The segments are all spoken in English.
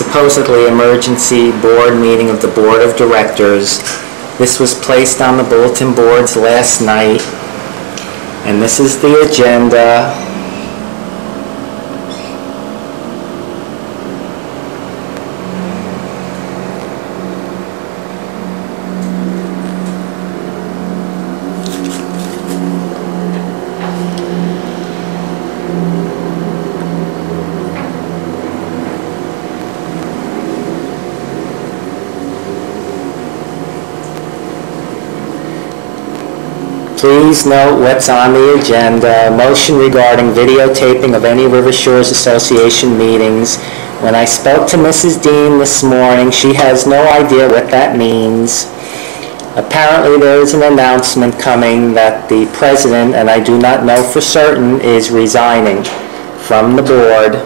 supposedly emergency board meeting of the Board of Directors. This was placed on the bulletin boards last night, and this is the agenda. Please note what's on the agenda. Motion regarding videotaping of any River Shores Association meetings. When I spoke to Mrs. Dean this morning, she has no idea what that means. Apparently there is an announcement coming that the president, and I do not know for certain, is resigning from the board.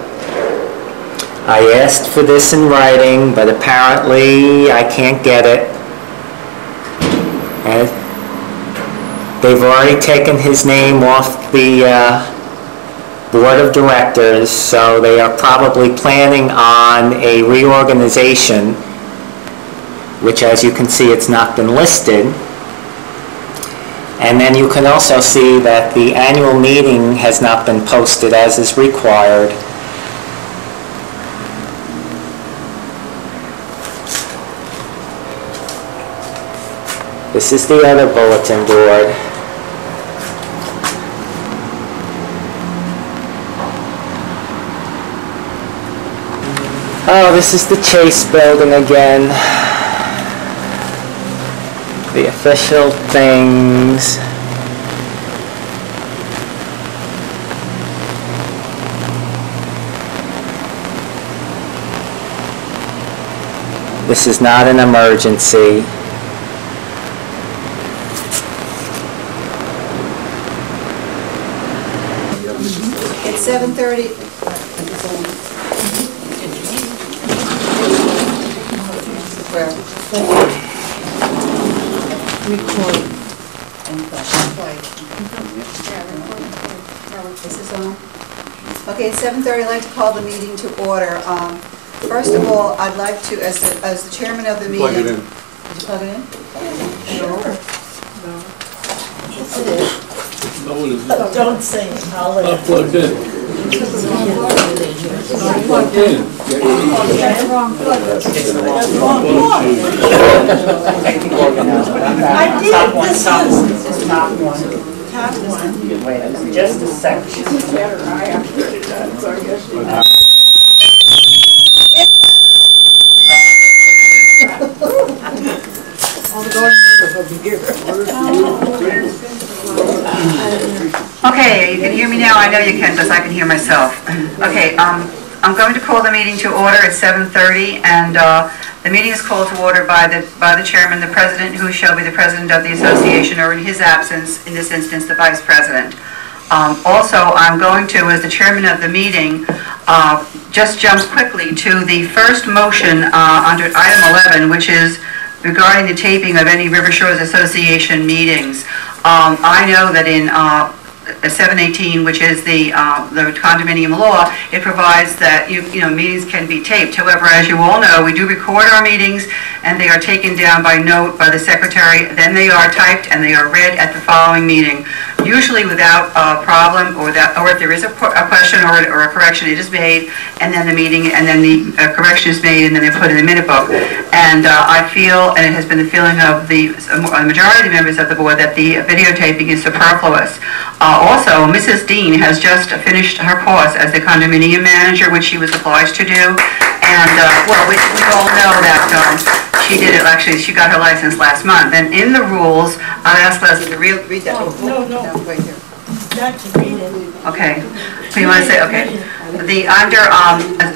I asked for this in writing, but apparently I can't get it. And they've already taken his name off the Board of Directors, so they are probably planning on a reorganization, which, as you can see, it's not been listed. And then you can also see that the annual meeting has not been posted as is required. This is the other bulletin board. Oh, this is the Chase building again. The official things. This is not an emergency. It's 7:30. Record. Is this on? Okay, it's 7:30. I'd like to call the meeting to order. First of all, I'd like to, as the chairman of the meeting. Plug it in. Did you plug it in? No. Yes, it is. No, it isn't. Don't say it. I'll Not plugged in. Not plugged in. That's wrong plug. That's wrong plug. I did. This is top one. Top one. Wait just a second. I actually did that, so I guess you Okay, you can hear me now. I know you can because I can hear myself. Okay, I'm going to call the meeting to order at 7:30, and the meeting is called to order by the chairman, the president, who shall be the president of the association, or in his absence, in this instance, the vice president. Also, I'm going to, as the chairman of the meeting, just jump quickly to the first motion under item 11, which is regarding the taping of any River Shores Association meetings. I know that in 718, which is the condominium law, it provides that meetings can be taped. However, as you all know, we do record our meetings, and they are taken down by note by the secretary. Then they are typed and they are read at the following meeting, usually without a problem, or if there is a question or a correction, it is made, and then the correction is made, and then they're put in the minute book. And I feel, and it has been the feeling of the majority of the members of the board, that the videotaping is superfluous. Also, Mrs. Dean has just finished her course as the condominium manager, which she was obliged to do. And, well, we all know that she did it, actually, she got her license last month. And in the rules, I'll ask Leslie to read that. No, Right here. not to read it. Okay. So you want to say, okay.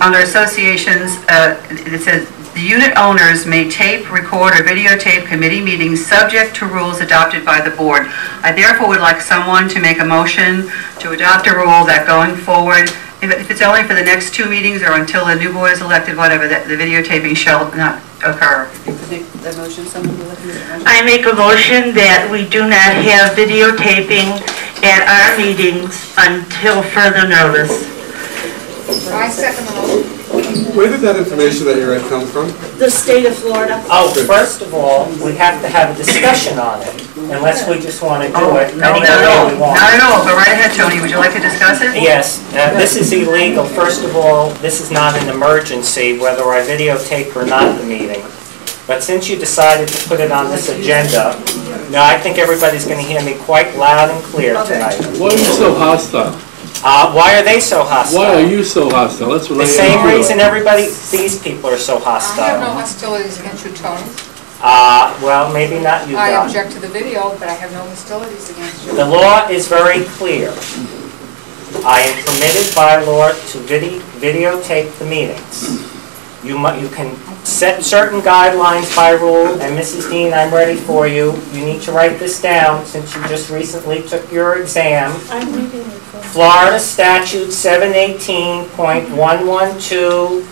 Under associations, it says, the unit owners may tape, record, or videotape committee meetings subject to rules adopted by the board. I therefore would like someone to make a motion to adopt a rule that going forward, if it's only for the next 2 meetings or until a new board is elected, whatever, that the videotaping shall not occur. The motion, someone will look at the motion. I make a motion that we do not have videotaping at our meetings until further notice. I second the motion. Where did that information that you read come from? The state of Florida. Oh, first of all, we have to have a discussion on it, unless we just want to do it No, any not at all. way we want. Not at all. Go right ahead, Tony. Would you like to discuss it? Yes, this is illegal. First of all, this is not an emergency, whether I videotape or not the meeting. But since you decided to put it on this agenda, now I think everybody's going to hear me quite loud and clear tonight. Why are you so hostile? Why are they so hostile? Why are you so hostile? That's what The I same want to reason these people are so I have no hostile. hostilities against you, Tony. Well, maybe not you, I Don. object to the video, but I have no hostilities against you. The law is very clear. I am permitted by law to videotape the meetings. You can set certain guidelines by rule, and Mrs. Dean, I'm ready for you. You need to write this down since you just recently took your exam. I'm reading it. Florida Statute 718.112,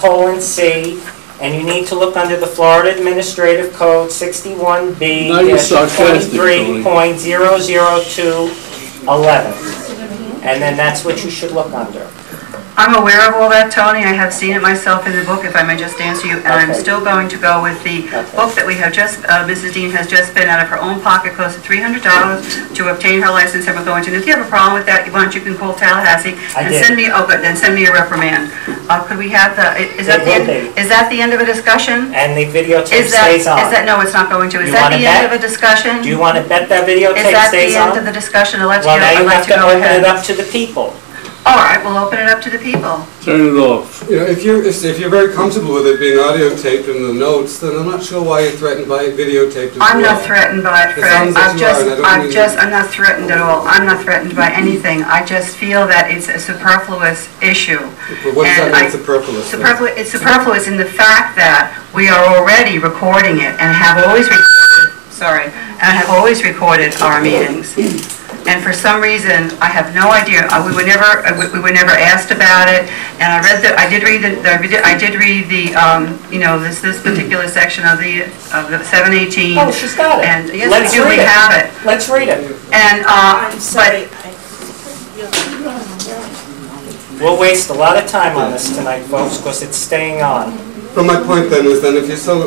:1, :C, and you need to look under the Florida Administrative Code Now you're sarcastic, Tony. 63.00211. And then that's what you should look under. I'm aware of all that, Tony. I have seen it myself in the book, if I may just answer you. And I'm Okay. still going to go with the book that we have just, Mrs. Dean has just spent out of her own pocket, close to $300 to obtain her license, and we're going to. If you have a problem with that, why don't you can call Tallahassee I and did. send me, oh good, then send me a reprimand. Could we have the, is that the It will end, is that the end of a discussion? And the videotape Is that, stays on. no, it's not going to. Is You that wanna the end of bet? a discussion? Do you want to bet that videotape Is that stays the end of on? the discussion? I'd Well, now you like have to to go open it ahead. up to the people. All right, we'll open it up to the people. Turn it off. You know, if you're very comfortable with it being audio taped in the notes, then I'm not sure why you're threatened by videotaped as well. I'm not threatened by it, It Fred. sounds like you are, and I don't mean I'm not threatened at all. I'm not threatened by anything. I just feel that it's a superfluous issue. But what does that And mean, I- superfluous? It's superfluous in the fact that we are already recording it and have always recorded our meetings. And for some reason, I have no idea, we were never asked about it, and I did read the, you know, this particular section of the 718. Oh, she's got it. And yes, Let's we do, read we it. have it. Let's read it. And, I'm sorry. We'll waste a lot of time on this tonight, folks, because it's staying on. But my point then is then if you're so,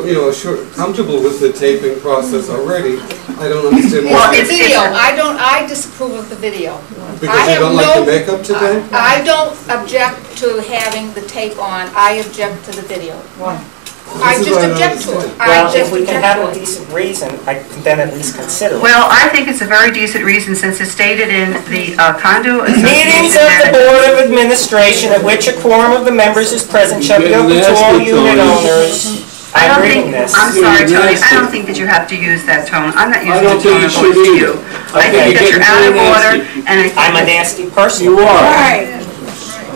comfortable with the taping process already, I don't understand Well, why. The it's- video, I disapprove of the video. Because I you have don't like no- the makeup today? I don't object to having the tape on, I object to the video. Why? I This is just what I don't object to it. understand. I Well, if just we can object have to a it. decent reason, I can then at least consider it. well, I think it's a very decent reason since it's stated in the condo association. Meetings of the management. Board of Administration at which a quorum of the members is present shall be open to all unit owners. I I'm don't reading think, this. I'm sorry, You're Tony, I nasty. don't think that you have to use that tone. I'm not using don't the tone think of you should voice to either. you. I Okay, think that you're you're out of getting order, nasty. and I think I'm a nasty person. You are. Right.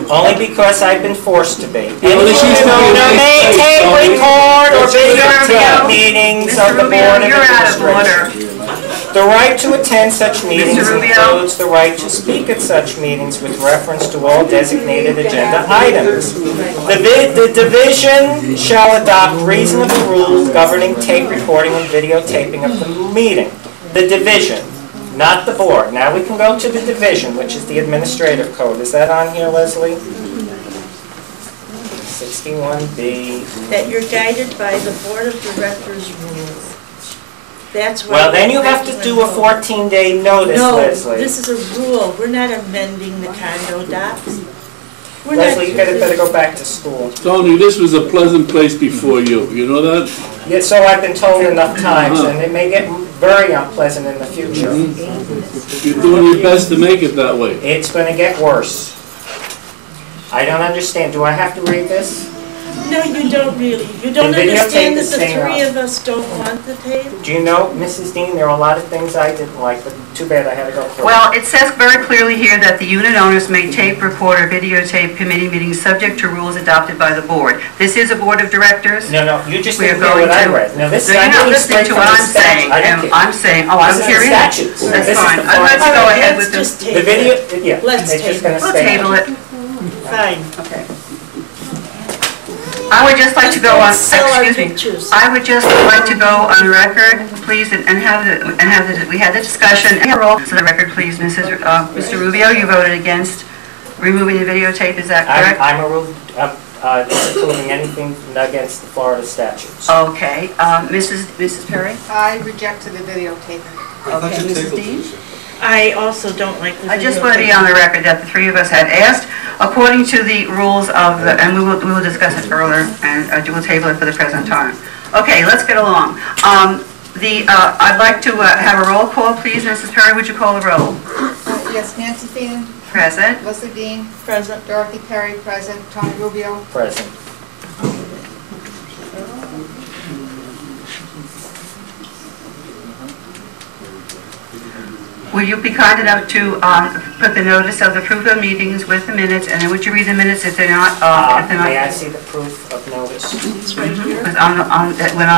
Only because I've been forced to be. Any Well, this used to be a owner nice may place, tape, Tony. record, or Let's put it videotape down. meetings Mr. of the Rubio, Board of you're out of order. Administration. The right to attend such meetings Rubio. includes the right to speak at such meetings with reference to all designated agenda items. The division shall adopt reasonable rules governing tape recording and videotaping of the meeting. The division, not the board. Now we can go to the division, which is the administrative code. Is that on here, Leslie? 61B. That you're guided by the Board of Directors rules. That's why. Well, then you have to do a 14-day notice, No, Leslie. this is a rule. We're not amending the condo docs. We're not- Leslie, you better go back to school. Tony, this was a pleasant place before you. You know that? Yeah, so I've been told enough times, and it may get very unpleasant in the future. You're doing your best to make it that way. It's going to get worse. I don't understand. Do I have to read this? No, you don't really. You don't The videotape understand that is the staying three on. of us don't want the tape? Do you know, Mrs. Dean, there are a lot of things I didn't like, but too bad I had to go through. Well, it says very clearly here that the unit owners may tape, record, or videotape committee meetings subject to rules adopted by the board. This is a board of directors. No, you just We are didn't hear going what I to- read. Now, this So is you're not listening straight to from what the I'm statute. saying, I don't and care. I'm saying, oh, I This don't is care the either. statutes. That's This is fine. the I'd like to part- go ahead Let's with just this. table The video, it. yeah, Let's it's just table going it. to We'll stay table on. it. Fine. Okay. I would just like to go on, Let's sell our excuse me. pictures. I would just like to go on record, please, and we had the discussion. So the record, please, Mr. Rubio, you voted against removing the videotape, is that correct? Disapproving anything against the Florida statutes. Okay, Mrs. Perry? I reject to the videotaping. I thought Okay, you Mrs. tabled Dean? this. I also don't like the I just want to be on the record that the three of us had asked, according to the rules of the, and we will discuss it further, and we'll table it for the present time. Okay, let's get along. I'd like to have a roll call, please. Mrs. Perry, would you call the roll? Yes, Nancy Feenan, Present. Leslie Dean, Present. Dorothy Perry, present, Tony Rubio. Present. Will you be kind enough to put the notice of the proof of meetings with the minutes, and then would you read the minutes if they're not? May I see the proof of notice? It's right here. It went on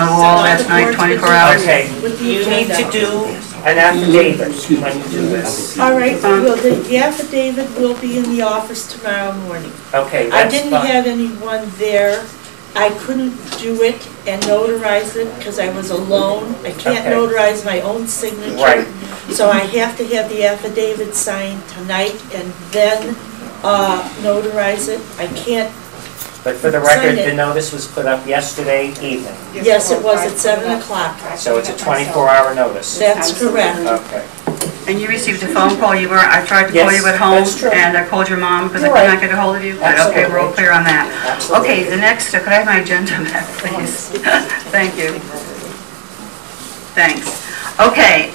the wall last night, 24 hours. Okay, With the you need to agenda. do an affidavit when you do this. All right, well, the affidavit will be in the office tomorrow morning. Okay, I that's didn't fine. have anyone there. I couldn't do it and notarize it because I was alone. I can't Okay. notarize my own signature. Right. So I have to have the affidavit signed tonight and then notarize it. I can't, But for the Sign record, it. the notice was put up yesterday evening, yes, it was at 7 o'clock. so it's a 24-hour notice. That's correct. Okay. And you received a phone call, I tried to call Yes, you at home, that's true. and I called your mom because I You're could right. not get a hold of you. But okay, we're all Absolutely. clear on that. Absolutely. Okay, the next, could I have my agenda back, please? Thank you. Thanks. Okay,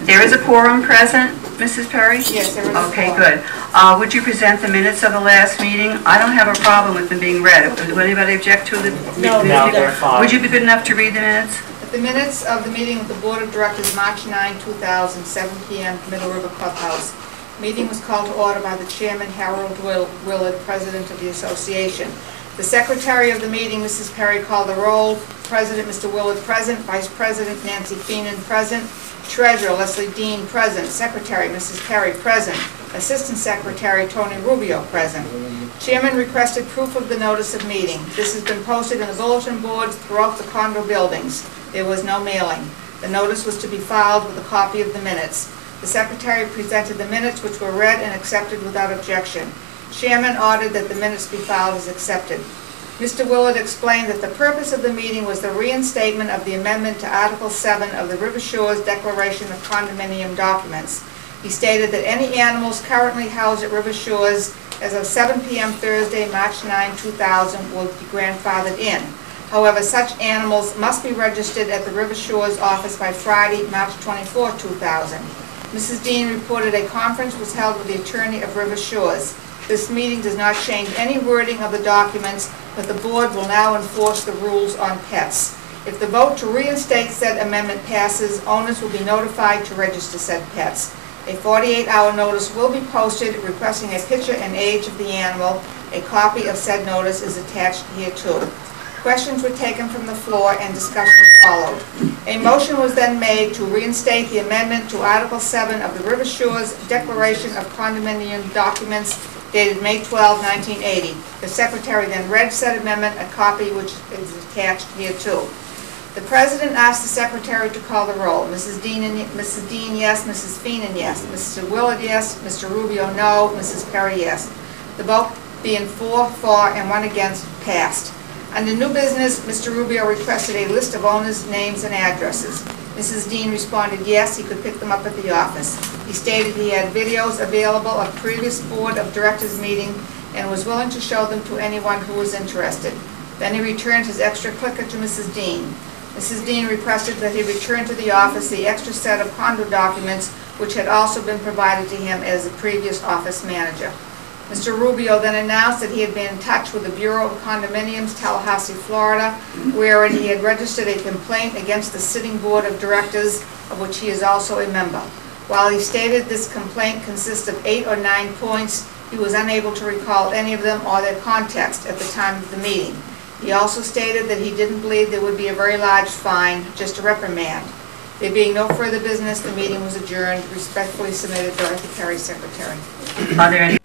there is a quorum present, Mrs. Perry? Yes, there is a Okay, quorum. good. Would you present the minutes of the last meeting? I don't have a problem with them being read. Would anybody object to the? No, No, they're fine. Would you be good enough to read the minutes? The minutes of the meeting of the Board of Directors, March 9, 2000, 7 p.m., Middle River Clubhouse. Meeting was called to order by the Chairman, Harold Willard, President of the Association. The Secretary of the meeting, Mrs. Perry, called the roll. President, Mr. Willard, present. Vice President, Nancy Feenan, present. Treasurer, Leslie Dean, present. Secretary, Mrs. Perry, present. Assistant Secretary, Tony Rubio, present. Chairman requested proof of the notice of meeting. This has been posted in the bulletin boards throughout the condo buildings. There was no mailing. The notice was to be filed with a copy of the minutes. The Secretary presented the minutes, which were read and accepted without objection. Chairman ordered that the minutes be filed as accepted. Mr. Willard explained that the purpose of the meeting was the reinstatement of the amendment to Article 7 of the River Shores Declaration of Condominium Documents. He stated that any animals currently housed at River Shores as of 7 p.m. Thursday, March 9, 2000, will be grandfathered in. However, such animals must be registered at the River Shores office by Friday, March 24, 2000. Mrs. Dean reported a conference was held with the attorney of River Shores. This meeting does not change any wording of the documents, but the board will now enforce the rules on pets. If the vote to reinstate said amendment passes, owners will be notified to register said pets. A 48-hour notice will be posted requesting a picture and age of the animal. A copy of said notice is attached hereto. Questions were taken from the floor and discussion followed. A motion was then made to reinstate the amendment to Article 7 of the River Shores Declaration of Condominium Documents dated May 12, 1980. The Secretary then read said amendment, a copy which is attached hereto. The President asked the Secretary to call the roll. Mrs. Dean, yes. Mrs. Feenan, yes. Mr. Willard, yes. Mr. Rubio, no. Mrs. Perry, yes. The vote being 4 for, and 1 against, passed. Under new business, Mr. Rubio requested a list of owners' names and addresses. Mrs. Dean responded yes, he could pick them up at the office. He stated he had videos available of previous Board of Directors meeting and was willing to show them to anyone who was interested. Then he returned his extra clicker to Mrs. Dean. Mrs. Dean requested that he return to the office the extra set of condo documents which had also been provided to him as a previous office manager. Mr. Rubio then announced that he had been in touch with the Bureau of Condominiums, Tallahassee, Florida, wherein he had registered a complaint against the sitting Board of Directors, of which he is also a member. While he stated this complaint consists of 8 or 9 points, he was unable to recall any of them or their context at the time of the meeting. He also stated that he didn't believe there would be a very large fine, just a reprimand. There being no further business, the meeting was adjourned. Respectfully submitted, Dorothy Perry, Secretary. Are there any